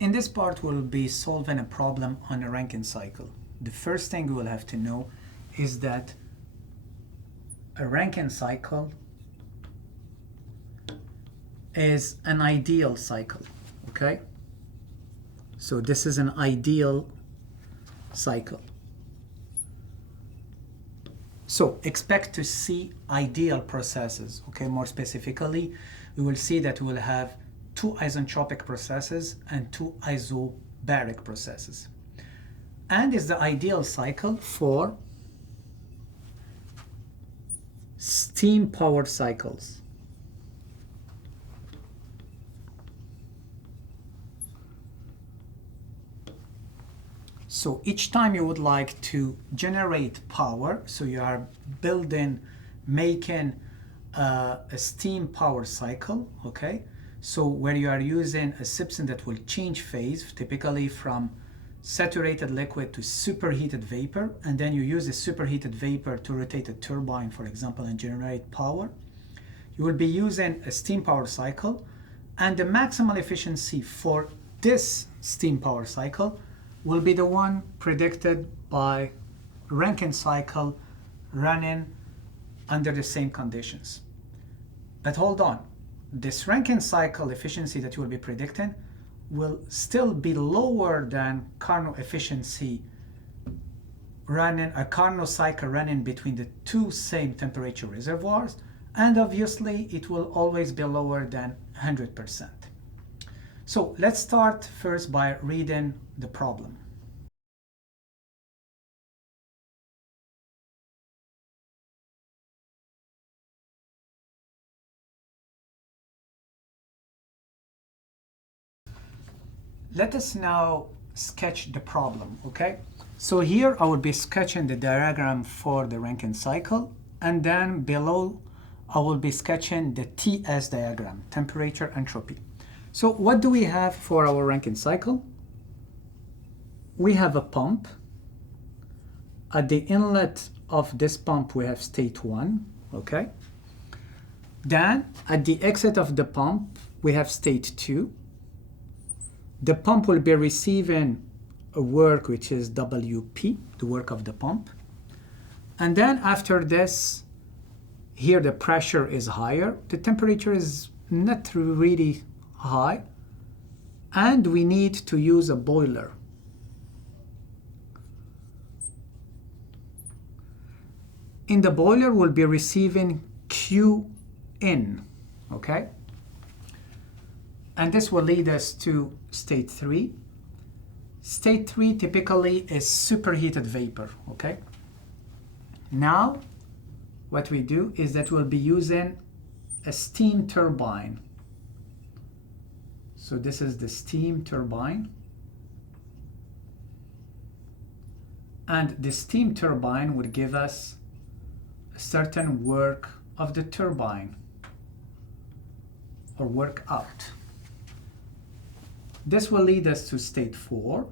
In this part, we'll be solving a problem on a Rankine cycle. The first thing we'll have to know is that a Rankine cycle is an ideal cycle, okay? So this is an ideal cycle. So expect to see ideal processes, okay? More specifically, we will see that we will have two isentropic processes and two isobaric processes. And is the ideal cycle for steam powered cycles. So each time you would like to generate power, so you are making a steam power cycle, okay? So where you are using a substance that will change phase, typically from saturated liquid to superheated vapor, and then you use the superheated vapor to rotate a turbine, for example, and generate power. You will be using a steam power cycle, and the maximal efficiency for this steam power cycle will be the one predicted by Rankine cycle running under the same conditions. But hold on, this Rankine cycle efficiency that you will be predicting will still be lower than Carnot efficiency running, a Carnot cycle running between the two same temperature reservoirs, and obviously it will always be lower than 100%. So let's start first by reading the problem. Let us now sketch the problem, okay? So here I will be sketching the diagram for the Rankine cycle, and then below I will be sketching the TS diagram, temperature entropy. So what do we have for our Rankine cycle? We have a pump. At the inlet of this pump we have state 1, okay? Then at the exit of the pump we have state 2. The pump will be receiving a work which is WP, the work of the pump. And then after this, here the pressure is higher, the temperature is not really high, and we need to use a boiler. In the boiler, we'll be receiving Q in, okay? And this will lead us to state 3. State 3 typically is superheated vapor, okay? Now, what we do is that we'll be using a steam turbine. So this is the steam turbine. And the steam turbine would give us a certain work of the turbine, or work out. This will lead us to state 4.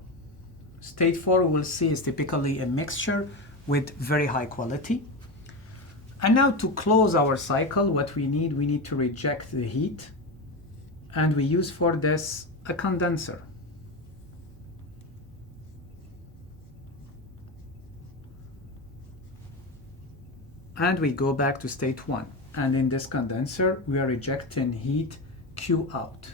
State 4 we'll see is typically a mixture with very high quality. And now to close our cycle, what we need to reject the heat. And we use for this a condenser. And we go back to state 1. And in this condenser, we are rejecting heat Q out.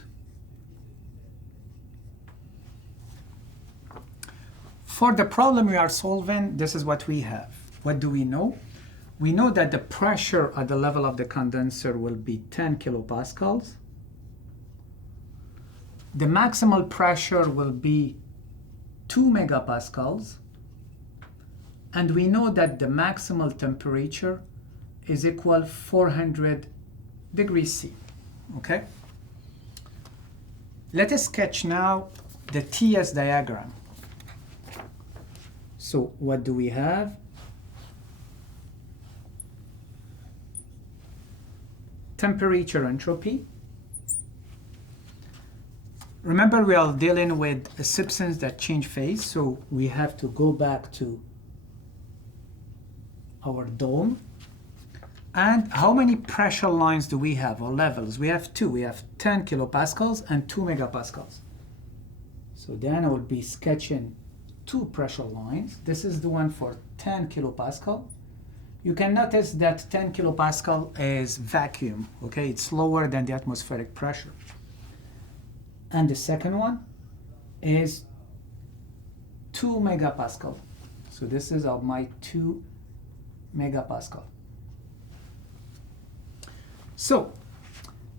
For the problem we are solving, this is what we have. What do we know? We know that the pressure at the level of the condenser will be 10 kilopascals. The maximal pressure will be 2 megapascals. And we know that the maximal temperature is equal 400 degrees C, okay? Let us sketch now the TS diagram. So what do we have? Temperature entropy. Remember, we are dealing with a substance that change phase, so we have to go back to our dome. And how many pressure lines do we have, or levels? We have two. We have 10 kilopascals and 2 megapascals. So then I will be sketching two pressure lines. This is the one for 10 kilopascal. You can notice that 10 kilopascal is vacuum, okay? It's lower than the atmospheric pressure. And the second one is 2 megapascal. So this is of my 2 megapascal. So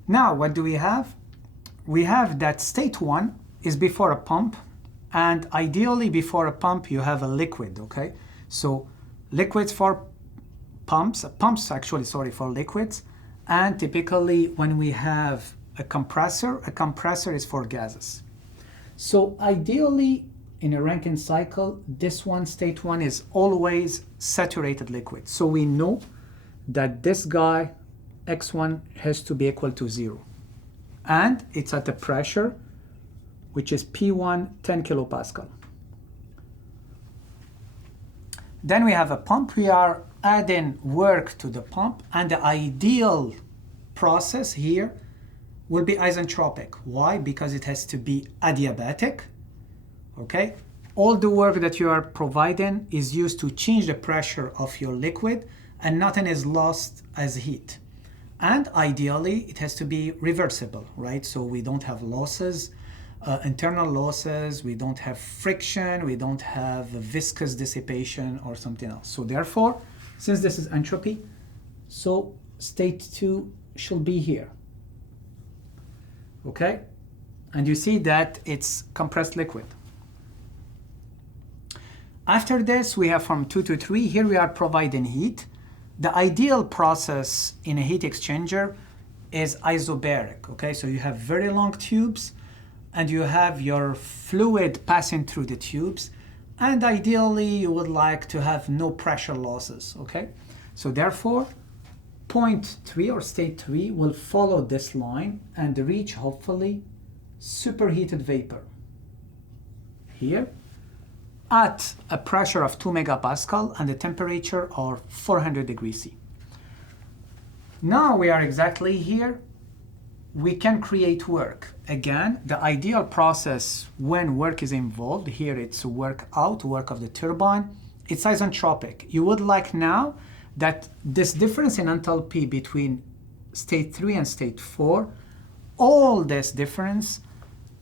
now what do we have? We have that state 1 is before a pump, and ideally before a pump you have a liquid, okay? So liquids for pumps actually, sorry, for liquids, and typically when we have a compressor is for gases. So ideally in a Rankine cycle, this one, state 1, is always saturated liquid. So we know that this guy, X1, has to be equal to 0. And it's at a pressure, which is P1, 10 kilopascal. Then we have a pump. We are adding work to the pump, and the ideal process here will be isentropic. Why? Because it has to be adiabatic, okay? All the work that you are providing is used to change the pressure of your liquid, and nothing is lost as heat. And ideally, it has to be reversible, right? So we don't have losses, internal losses, we don't have friction, we don't have viscous dissipation or something else. So therefore, since this is entropy, so state 2 should be here, okay? And you see that it's compressed liquid. After this, we have from 2 to 3. Here we are providing heat. The ideal process in a heat exchanger is isobaric, okay? So you have very long tubes, and you have your fluid passing through the tubes, and ideally you would like to have no pressure losses, okay? So therefore, point 3 or state 3 will follow this line and reach, hopefully, superheated vapor here at a pressure of 2 megapascal and a temperature of 400 degrees C. Now we are exactly here. We can create work. Again, the ideal process when work is involved, here it's work out, work of the turbine, it's isentropic. You would like now that this difference in enthalpy between state 3 and state 4, all this difference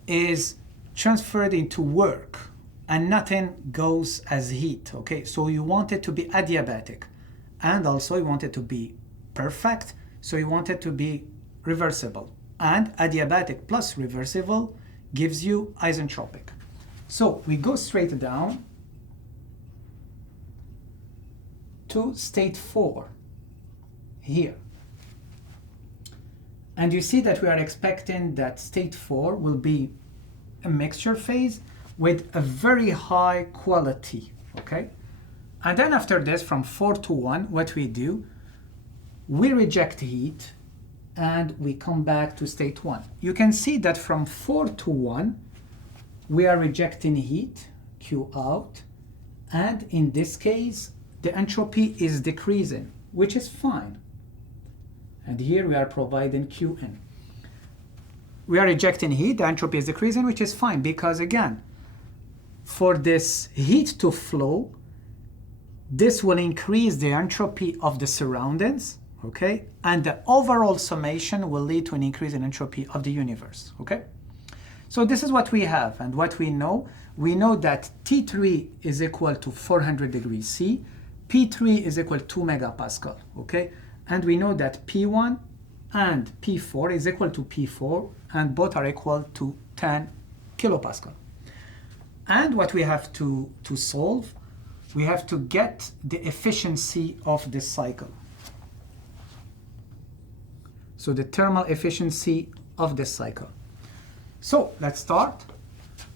is transferred into work and nothing goes as heat, okay? So you want it to be adiabatic, and also you want it to be perfect, so you want it to be reversible. And adiabatic plus reversible gives you isentropic. So we go straight down to state 4 here. And you see that we are expecting that state 4 will be a mixture phase with a very high quality, okay? And then after this, from 4 to 1, what we do, we reject heat and we come back to state 1. You can see that from 4 to 1, we are rejecting heat, Q out, and in this case, the entropy is decreasing, which is fine. And here we are providing Q in. We are rejecting heat, the entropy is decreasing, which is fine, because again, for this heat to flow, this will increase the entropy of the surroundings, okay? And the overall summation will lead to an increase in entropy of the universe, okay? So this is what we have, and what we know. We know that T3 is equal to 400 degrees C, P3 is equal to 2 megapascal, okay? And we know that P1 and P4 is equal to P4, and both are equal to 10 kilopascal. And what we have to solve, we have to get the efficiency of this cycle. So the thermal efficiency of this cycle. So let's start.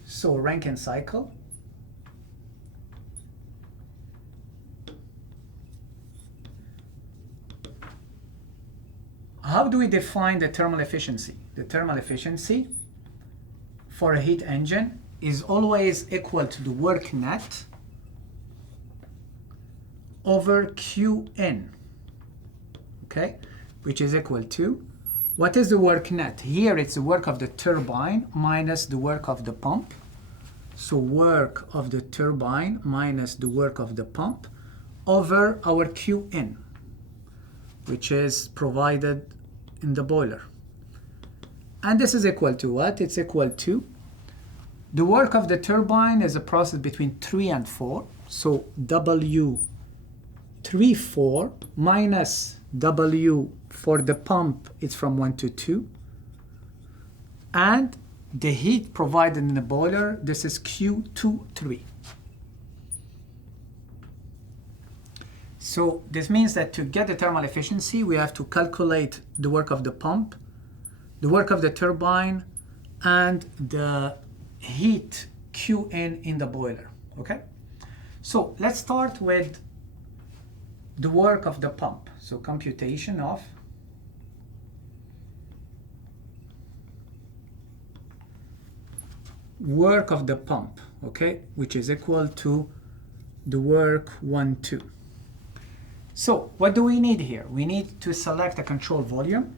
So Rankine cycle. How do we define the thermal efficiency? The thermal efficiency for a heat engine is always equal to the work net over Qn, okay? Which is equal to, what is the work net? Here it's the work of the turbine minus the work of the pump, So work of the turbine minus the work of the pump over our Qn, which is provided in the boiler. And this is equal to what? It's equal to the work of the turbine is a process between 3 and 4. So W34 minus W for the pump, it's from 1 to 2. And the heat provided in the boiler, this is Q23. So this means that to get the thermal efficiency, we have to calculate the work of the pump, the work of the turbine, and the heat Qn in the boiler, okay? So let's start with the work of the pump. So computation of work of the pump, okay, which is equal to the work 1, 2. So what do we need here? We need to select a control volume.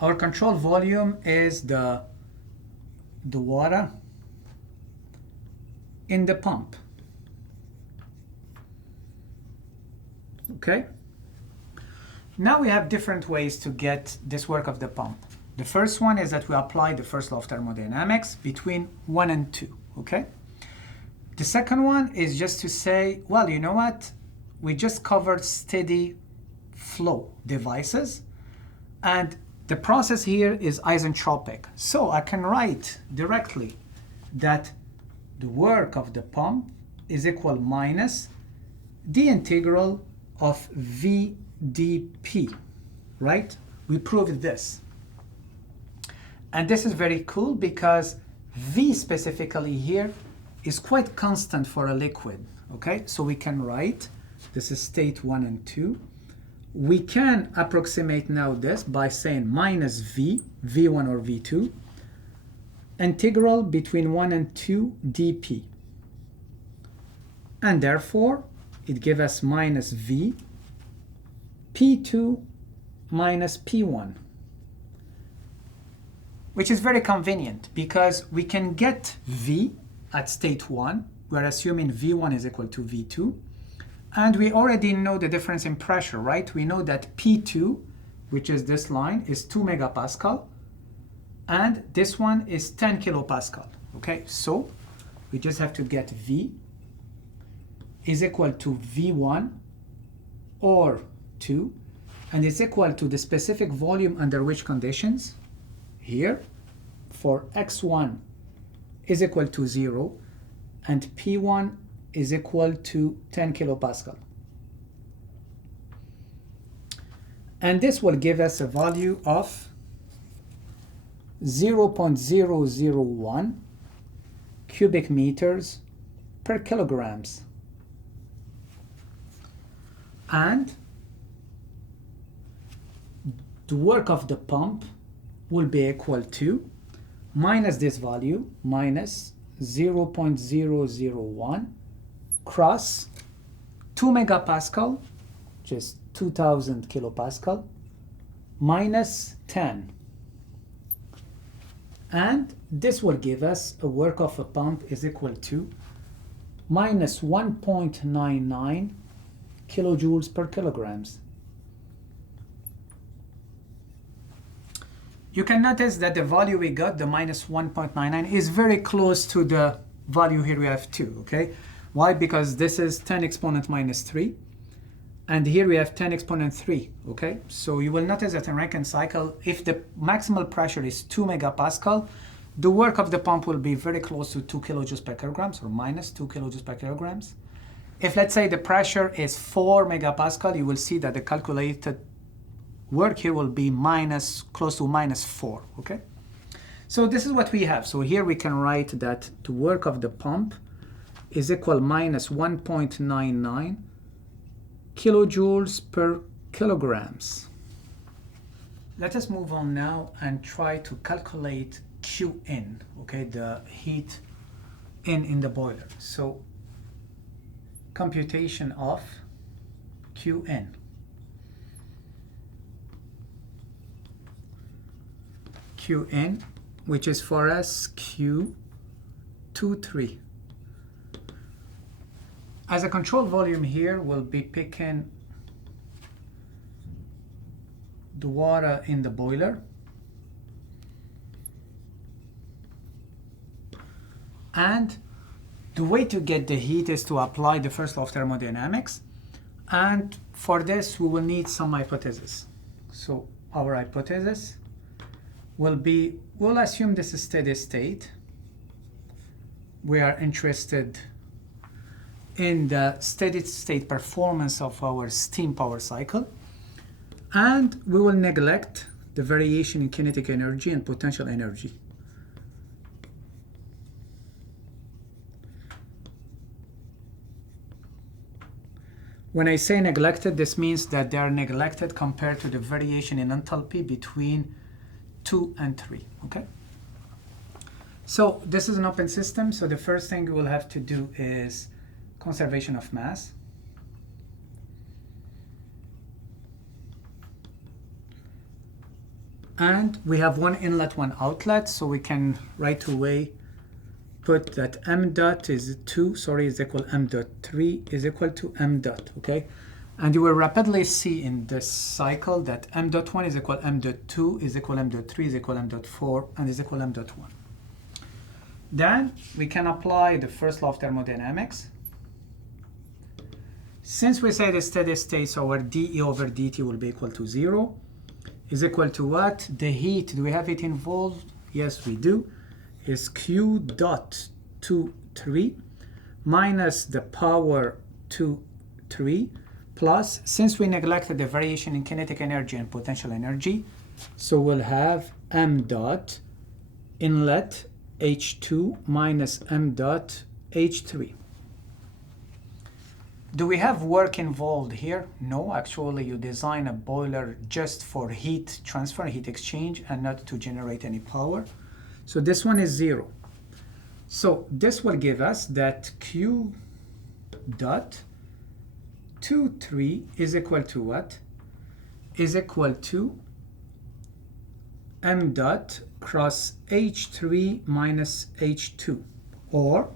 Our control volume is the water in the pump, okay? Now we have different ways to get this work of the pump. The first one is that we apply the first law of thermodynamics between 1 and 2, okay? The second one is just to say, well, you know what? We just covered steady flow devices, and the process here is isentropic. So I can write directly that the work of the pump is equal minus the integral of V dP, right? We proved this. And this is very cool because V specifically here is quite constant for a liquid, okay? So we can write, this is state 1 and 2. We can approximate now this by saying minus V, V1 or V2, integral between 1 and 2 dP. And therefore, it gives us minus V, P2 minus P1. Which is very convenient because we can get V at state 1. We're assuming V1 is equal to V2. And we already know the difference in pressure, right? We know that P2, which is this line, is 2 megapascal. And this one is 10 kilopascal, okay? So we just have to get V is equal to V1 or 2. And it's equal to the specific volume under which conditions? Here, for x1 is equal to 0 and P1 is equal to 10 kilopascal. And this will give us a value of 0.001 cubic meters per kilograms. And the work of the pump will be equal to minus this value, minus 0.001 cross 2 megapascal, which is 2000 kilopascal, minus 10. And this will give us a work of a pump is equal to minus 1.99 kilojoules per kilograms. You can notice that the value we got, the minus 1.99, is very close to the value here we have 2, okay? Why? Because this is 10 exponent minus 3, and here we have 10 exponent 3, okay? So you will notice that in Rankine cycle, if the maximal pressure is 2 megapascal, the work of the pump will be very close to 2 kilojoules per kilograms, or minus 2 kilojoules per kilograms. If, let's say, the pressure is 4 megapascal, you will see that the calculated work here will be close to minus 4, okay? So this is what we have. So here we can write that the work of the pump is equal minus 1.99 kilojoules per kilograms. Let us move on now and try to calculate Qn, okay, the heat in the boiler. So computation of Qn. Qn, which is for us Q 2, 3. As a control volume here, we'll be picking the water in the boiler. And the way to get the heat is to apply the first law of thermodynamics. And for this, we will need some hypothesis. So our hypothesis will be, we'll assume this is steady state. We are interested in the steady state performance of our steam power cycle. And we will neglect the variation in kinetic energy and potential energy. When I say neglected, this means that they are neglected compared to the variation in enthalpy between 2 and 3, okay? So this is an open system, so the first thing we will have to do is conservation of mass. And we have one inlet, one outlet, so we can right away put that m dot is 2, is equal m dot 3 is equal to m dot, okay? And you will rapidly see in this cycle that m dot 1 is equal m dot 2 is equal m dot 3 is equal m dot 4 and is equal m dot 1. Then we can apply the first law of thermodynamics. Since we say the steady state, so our dE over dt will be equal to 0, is equal to what? The heat, do we have it involved? Yes, we do. Is Q dot 2, 3 minus the power 2, 3 plus, since we neglected the variation in kinetic energy and potential energy, so we'll have m dot inlet H2 minus m dot H3. Do we have work involved here? No, actually you design a boiler just for heat transfer, heat exchange, and not to generate any power. So this one is 0. So this will give us that Q dot 2, 3 is equal to what? Is equal to m dot cross H3 minus H2, or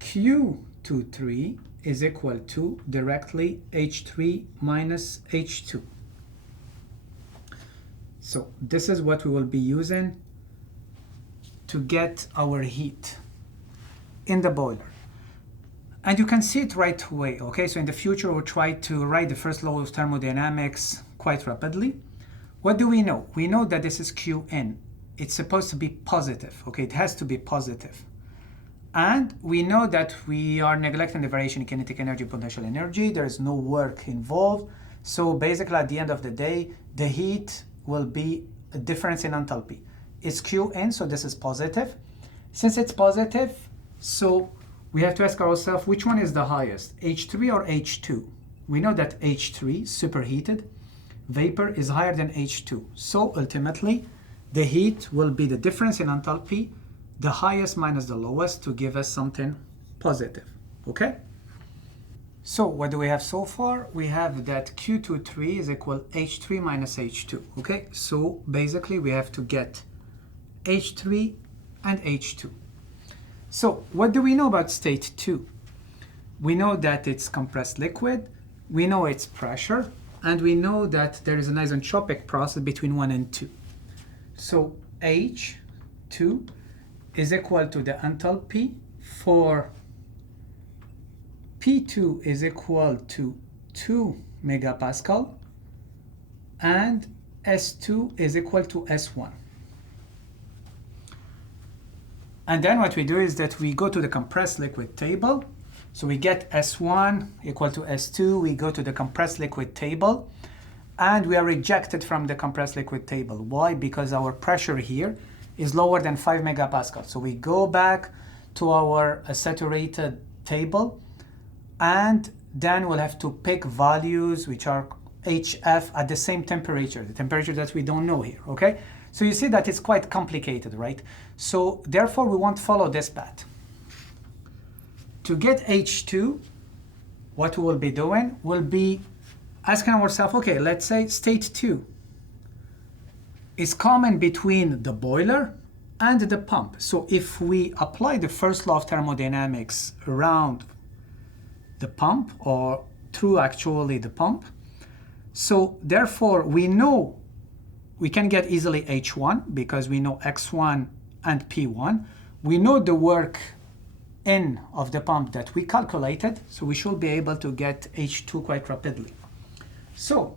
Q23 is equal to directly H3 minus H2. So this is what we will be using to get our heat in the boiler. And you can see it right away, okay? So in the future, we'll try to write the first law of thermodynamics quite rapidly. What do we know? We know that this is Qn. It's supposed to be positive, okay? It has to be positive. And we know that we are neglecting the variation in kinetic energy, potential energy. There is no work involved. So basically, at the end of the day, the heat will be a difference in enthalpy. It's Qn, so this is positive. Since it's positive, so we have to ask ourselves, which one is the highest, H3 or H2? We know that H3, superheated vapor, is higher than H2. So ultimately, the heat will be the difference in enthalpy, the highest minus the lowest, to give us something positive, okay? So what do we have so far? We have that Q23 is equal H3 minus H2, okay? So basically, we have to get H3 and H2. So what do we know about state 2? We know that it's compressed liquid, we know its pressure, and we know that there is an isentropic process between 1 and 2. So H2 is equal to the enthalpy for P2 is equal to 2 megapascal and S2 is equal to S1. And then what we do is that we go to the compressed liquid table. So we get S1 equal to S2. We go to the compressed liquid table. And we are rejected from the compressed liquid table. Why? Because our pressure here is lower than 5 megapascal. So we go back to our saturated table. And then we'll have to pick values which are HF at the same temperature, the temperature that we don't know here, okay? So you see that it's quite complicated, right? So therefore, we won't follow this path. To get H2, what we will be doing will be asking ourselves, okay, let's say state 2 is common between the boiler and the pump. So if we apply the first law of thermodynamics around the pump, or through actually the pump, so therefore we know we can get easily H1 because we know X1 and P1. We know the work in of the pump that we calculated, so we should be able to get H2 quite rapidly. So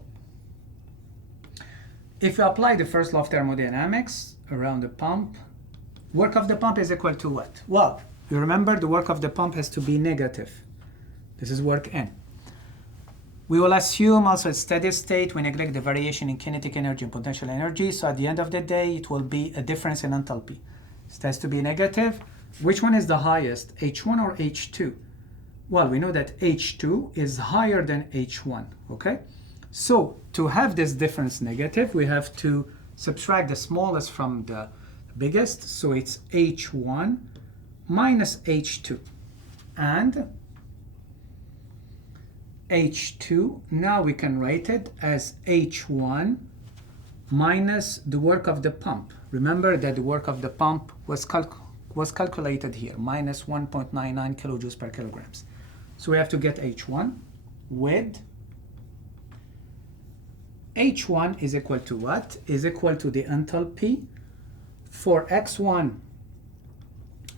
if we apply the first law of thermodynamics around the pump, work of the pump is equal to what? Well, you remember the work of the pump has to be negative. This is work N. We will assume also a steady state. We neglect the variation in kinetic energy and potential energy. So at the end of the day, it will be a difference in enthalpy. It has to be negative. Which one is the highest, H1 or H2? Well, we know that H2 is higher than H1, okay? So to have this difference negative, we have to subtract the smallest from the biggest. So it's H1 minus H2. And H2, now we can write it as H1 minus the work of the pump. Remember that the work of the pump was calculated here, minus 1.99 kilojoules per kilograms. So we have to get H1 with H1 is equal to what? Is equal to the enthalpy for X1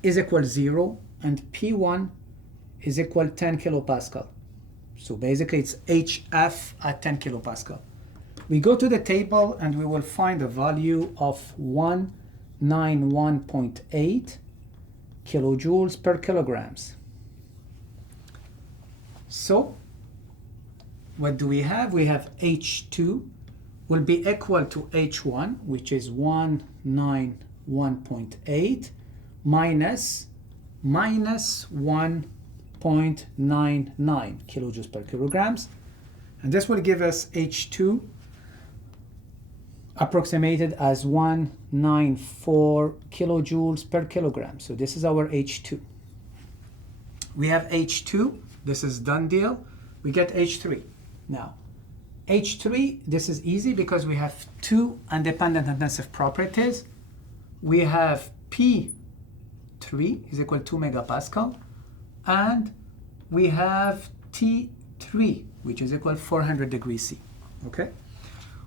is equal 0 and P1 is equal 10 kilopascal. So basically it's HF at 10 kilopascal. We go to the table and we will find a value of 191.8 kilojoules per kilograms. So what do we have? We have H2 will be equal to H1, which is 191.8 minus 1.99 kilojoules per kilograms, and this will give us H2 approximated as 194 kilojoules per kilogram. So this is our H2. We have H2, this is done deal. We get H3. Now H3, this is easy because we have two independent intensive properties. We have P3 is equal to 2 megapascal, and we have T3, which is equal to 400 degrees C, okay?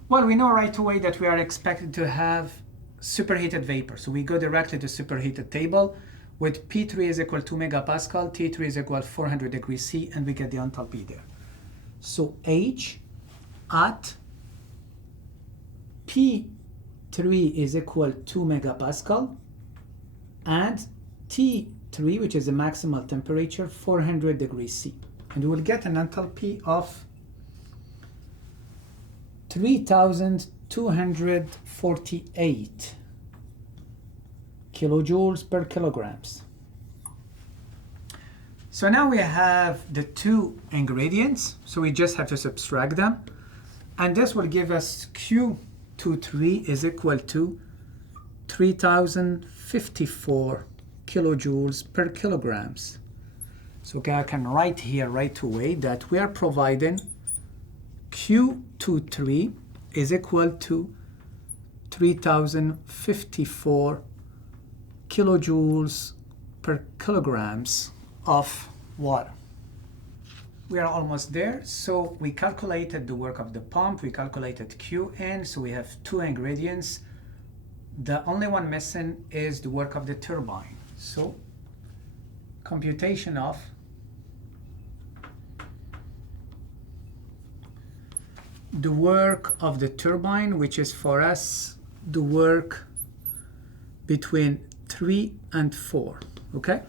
Well, we know right away that we are expected to have superheated vapor. So we go directly to superheated table with P3 is equal to 2 megapascal, T3 is equal to 400 degrees C, and we get the enthalpy there. So H at P3 is equal to 2 megapascal, and T3, which is the maximal temperature, 400 degrees C. And we will get an enthalpy of 3,248 kilojoules per kilograms. So now we have the two ingredients, so we just have to subtract them. And this will give us Q23 is equal to 3,054 kilojoules per kilograms. So okay, I can write here right away that we are providing Q23 is equal to 3,054 kilojoules per kilograms of water. We are almost there. So we calculated the work of the pump, we calculated Qn, so we have two ingredients. The only one missing is the work of the turbine. So computation of the work of the turbine, which is for us the work between 3 and 4, okay?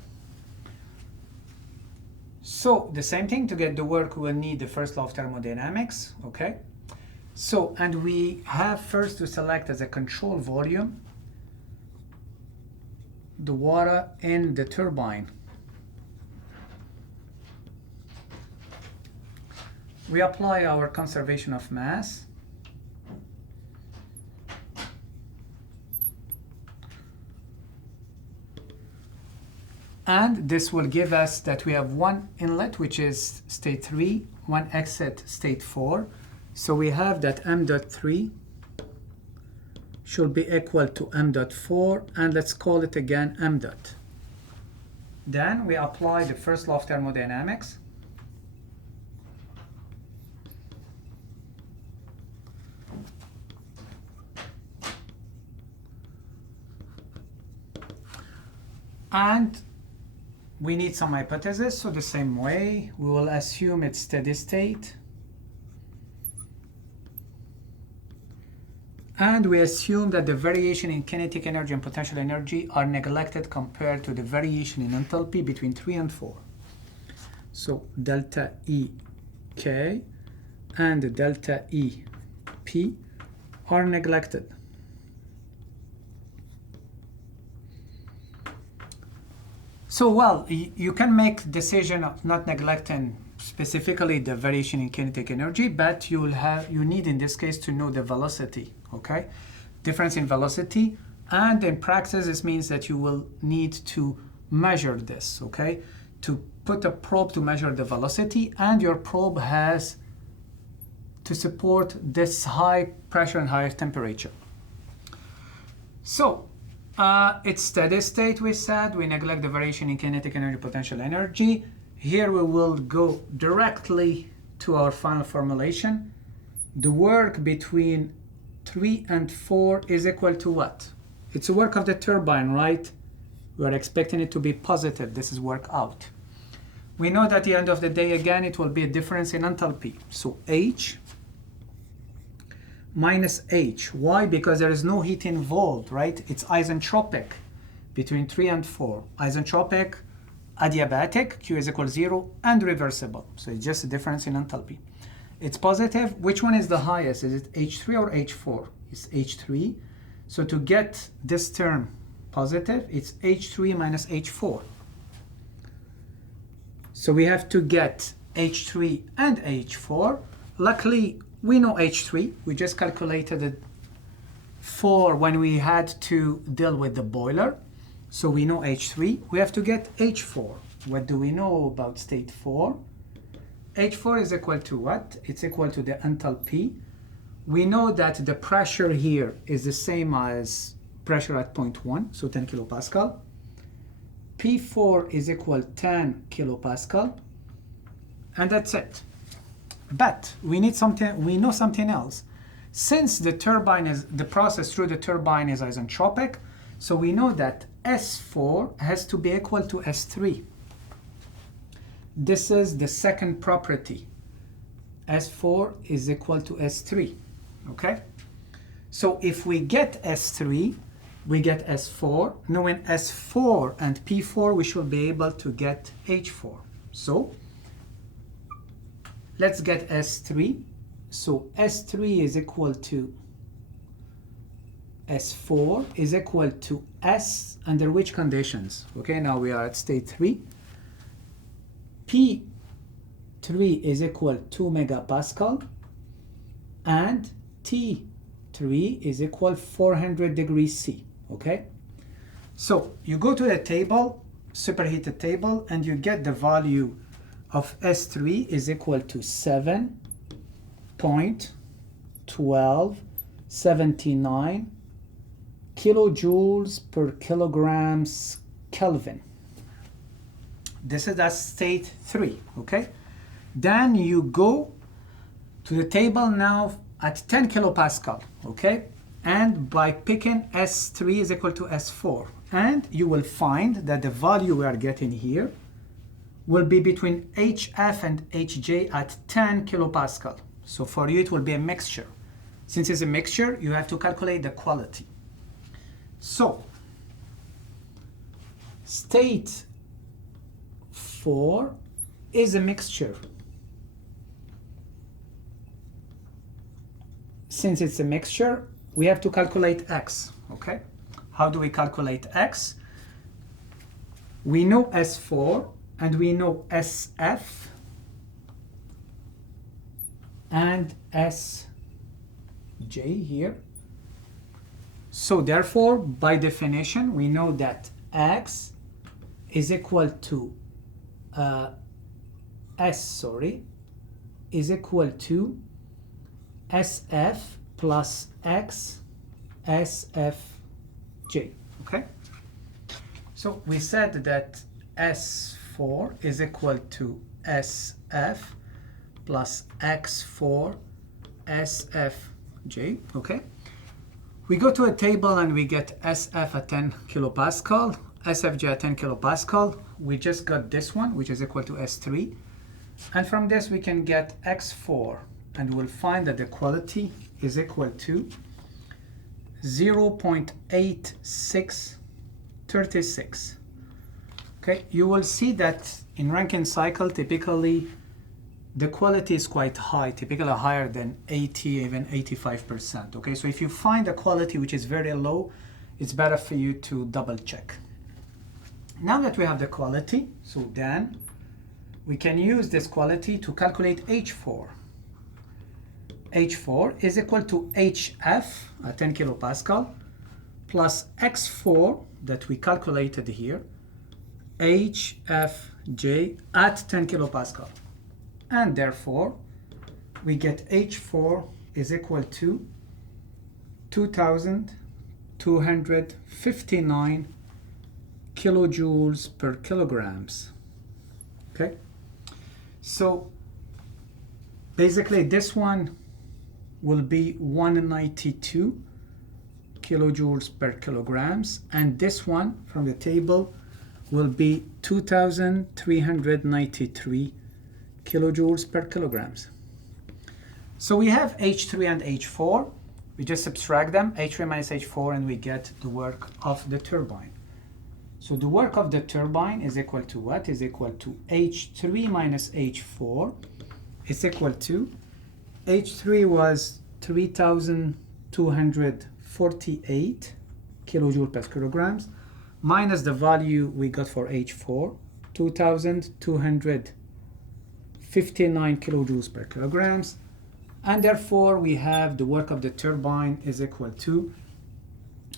So the same thing, to get the work we'll need the first law of thermodynamics, okay? So, and we have first to select as a control volume the water in the turbine. We apply our conservation of mass. And this will give us that we have one inlet, which is state 3, one exit, state 4. So we have that m.3 should be equal to m dot 4, and let's call it again m dot. Then we apply the first law of thermodynamics. And we need some hypothesis, so the same way, we will assume it's steady state. And we assume that the variation in kinetic energy and potential energy are neglected compared to the variation in enthalpy between 3 and 4. So delta E K and delta E P are neglected. So, well, you can make decision of not neglecting specifically the variation in kinetic energy, but you need in this case to know the velocity, okay? Difference in velocity, and in practice this means that you will need to measure this, okay? To put a probe to measure the velocity, and your probe has to support this high pressure and higher temperature. So, it's steady state, we said. We neglect the variation in kinetic energy, potential energy. Here we will go directly to our final formulation. The work between 3 and 4 is equal to what? It's a work of the turbine, right? We are expecting it to be positive. This is work out. We know that at the end of the day, again, it will be a difference in enthalpy. So H minus H. Why? Because there is no heat involved, right? It's isentropic between 3 and 4. Isentropic, adiabatic, Q is equal to 0, and reversible. So it's just a difference in enthalpy. It's positive. Which one is the highest? Is it H3 or H4? It's H3. So to get this term positive, it's H3 minus H4. So we have to get H3 and H4. Luckily, we know H3. We just calculated it for when we had to deal with the boiler. So we know H3. We have to get H4. What do we know about state 4? H4 is equal to what? It's equal to the enthalpy. We know that the pressure here is the same as pressure at point 1, so 10 kilopascal. P4 is equal to 10 kilopascal. And that's it. But we need something, we know something else. Since the turbine is, the process through the turbine is isentropic, so we know that S4 has to be equal to S3. This is the second property. S4 is equal to S3, okay? So if we get S3, we get S4. Knowing S4 and P4, we should be able to get H4. So let's get S3. So S3 is equal to S4 is equal to S under which conditions? Okay, now we are at state 3. P3 is equal to 2 megapascal and T3 is equal 400 degrees C. Okay, so you go to the table, superheated table, and you get the value of S3 is equal to 7.1279 kilojoules per kilograms Kelvin. This is at state 3, okay? Then you go to the table now at 10 kilopascal, okay? And by picking S3 is equal to S4. And you will find that the value we are getting here will be between HF and HJ at 10 kilopascal. So for you, it will be a mixture. Since it's a mixture, you have to calculate the quality. So, state 4 is a mixture. Since it's a mixture, we have to calculate X, okay? How do we calculate X? We know S4 and we know SF and SJ here. So therefore, by definition, we know that X is equal to is equal to SF plus X SFJ, okay? So we said that S4 is equal to SF plus X4 SFJ, okay? We go to a table and we get SF at 10 kilopascal, SFJ at 10 kilopascal. We just got this one, which is equal to S3. And from this we can get X4, and we'll find that the quality is equal to 0.8636. Okay, you will see that in Rankine cycle, typically the quality is quite high, typically higher than 80, even 85%. Okay, so if you find a quality which is very low, it's better for you to double check. Now that we have the quality, so then we can use this quality to calculate H4. H4 is equal to HF at 10 kilopascal plus X4 that we calculated here, HFJ at 10 kilopascal. And therefore, we get H4 is equal to 2,259 kilojoules per kilograms. Okay? So basically this one will be 192 kilojoules per kilograms, and this one from the table will be 2,393 kilojoules per kilograms. So we have H3 and H4. We just subtract them, H3 minus H4, and we get the work of the turbine. So the work of the turbine is equal to what? Is equal to H3 minus H4 is equal to, H3 was 3,248 kilojoule per kilograms, minus the value we got for H4, 2,259 kilojoules per kilograms, and therefore we have the work of the turbine is equal to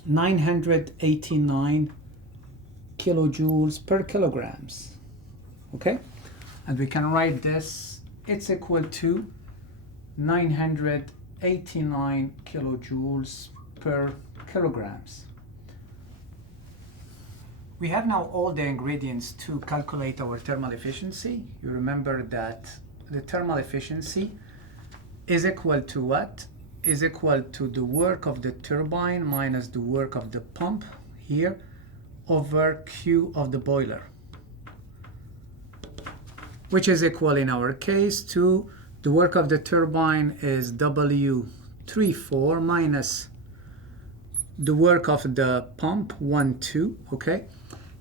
989 kilojoules per kilograms. Okay, and we can write this, it's equal to 989 kilojoules per kilograms. We have now all the ingredients to calculate our thermal efficiency. You remember that the thermal efficiency is equal to what? Is equal to the work of the turbine minus the work of the pump here over Q of the boiler, which is equal in our case to the work of the turbine is W34 minus the work of the pump 12, okay?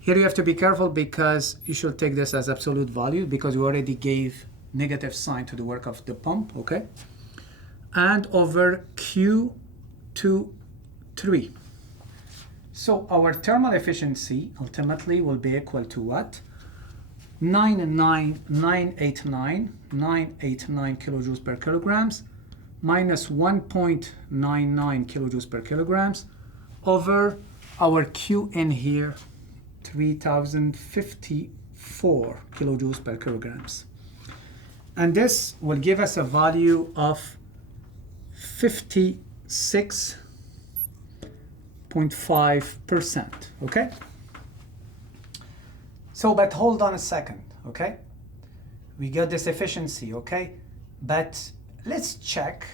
Here you have to be careful because you should take this as absolute value because we already gave negative sign to the work of the pump, okay? And over Q23. So our thermal efficiency ultimately will be equal to what? 989 kilojoules per kilograms minus 1.99 kilojoules per kilograms over our Q in here, 3,054 kilojoules per kilograms. And this will give us a value of 56.5%, okay? So, but hold on a second, okay? We got this efficiency, okay? But let's check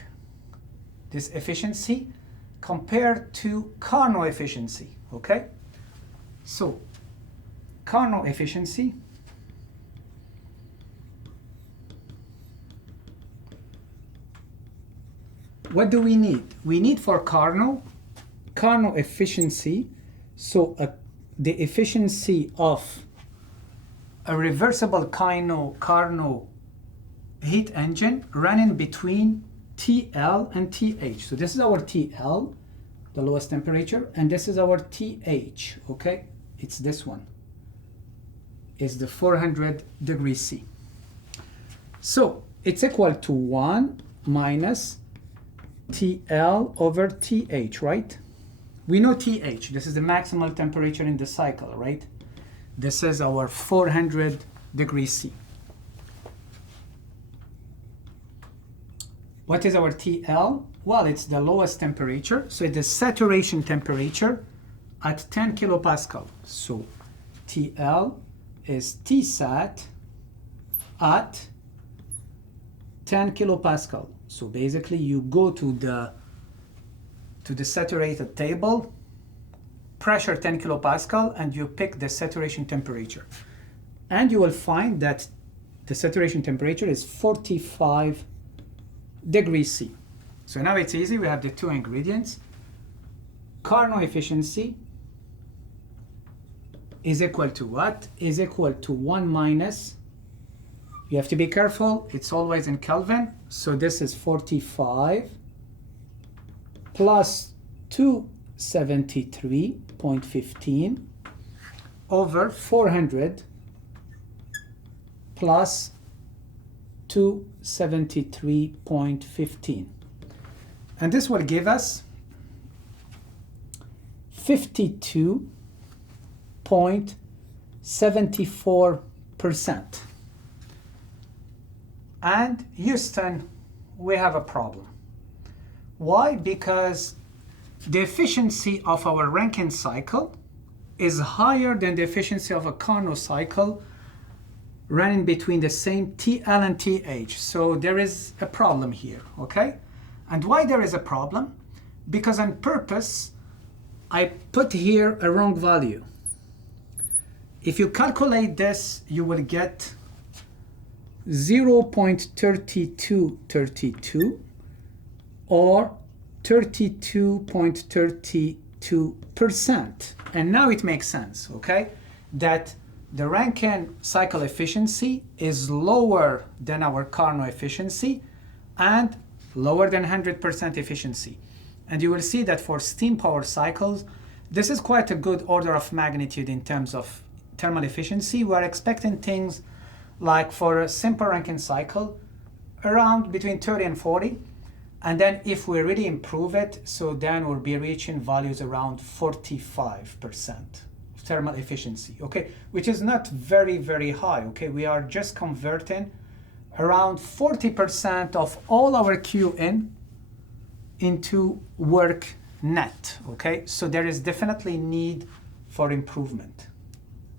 this efficiency compared to Carnot efficiency, okay? So, Carnot efficiency, what do we need? We need for Carnot efficiency, so the efficiency of a reversible Carnot heat engine running between TL and TH. So this is our TL, the lowest temperature, and this is our TH, okay? It's this one. It's the 400 degrees C. So it's equal to 1 minus TL over TH, right? We know TH, this is the maximal temperature in the cycle, right? This is our 400 degrees C. What is our TL? Well, it's the lowest temperature, so it's the saturation temperature at 10 kilopascal. So TL is Tsat at 10 kilopascal. So basically you go to the saturated table, pressure 10 kilopascal, and you pick the saturation temperature. And you will find that the saturation temperature is 45 degrees C. So now it's easy. We have the two ingredients. Carnot efficiency is equal to what? Is equal to 1 minus, you have to be careful, it's always in Kelvin. So this is 45 plus 273.15 over 400 plus 273.15. And this will give us 52.74%. And Houston, we have a problem. Why? Because the efficiency of our Rankine cycle is higher than the efficiency of a Carnot cycle running between the same TL and TH. So there is a problem here, okay? And why there is a problem? Because on purpose, I put here a wrong value. If you calculate this, you will get 0.3232 or 32.32%. And now it makes sense, okay? That the Rankine cycle efficiency is lower than our Carnot efficiency and lower than 100% efficiency. And you will see that for steam power cycles, this is quite a good order of magnitude in terms of thermal efficiency. We're expecting things like for a simple Rankine cycle, around between 30 and 40. And then if we really improve it, so then we'll be reaching values around 45% thermal efficiency, okay? Which is not very, very high, okay? We are just converting around 40% of all our Q in into work net, okay? So there is definitely need for improvement.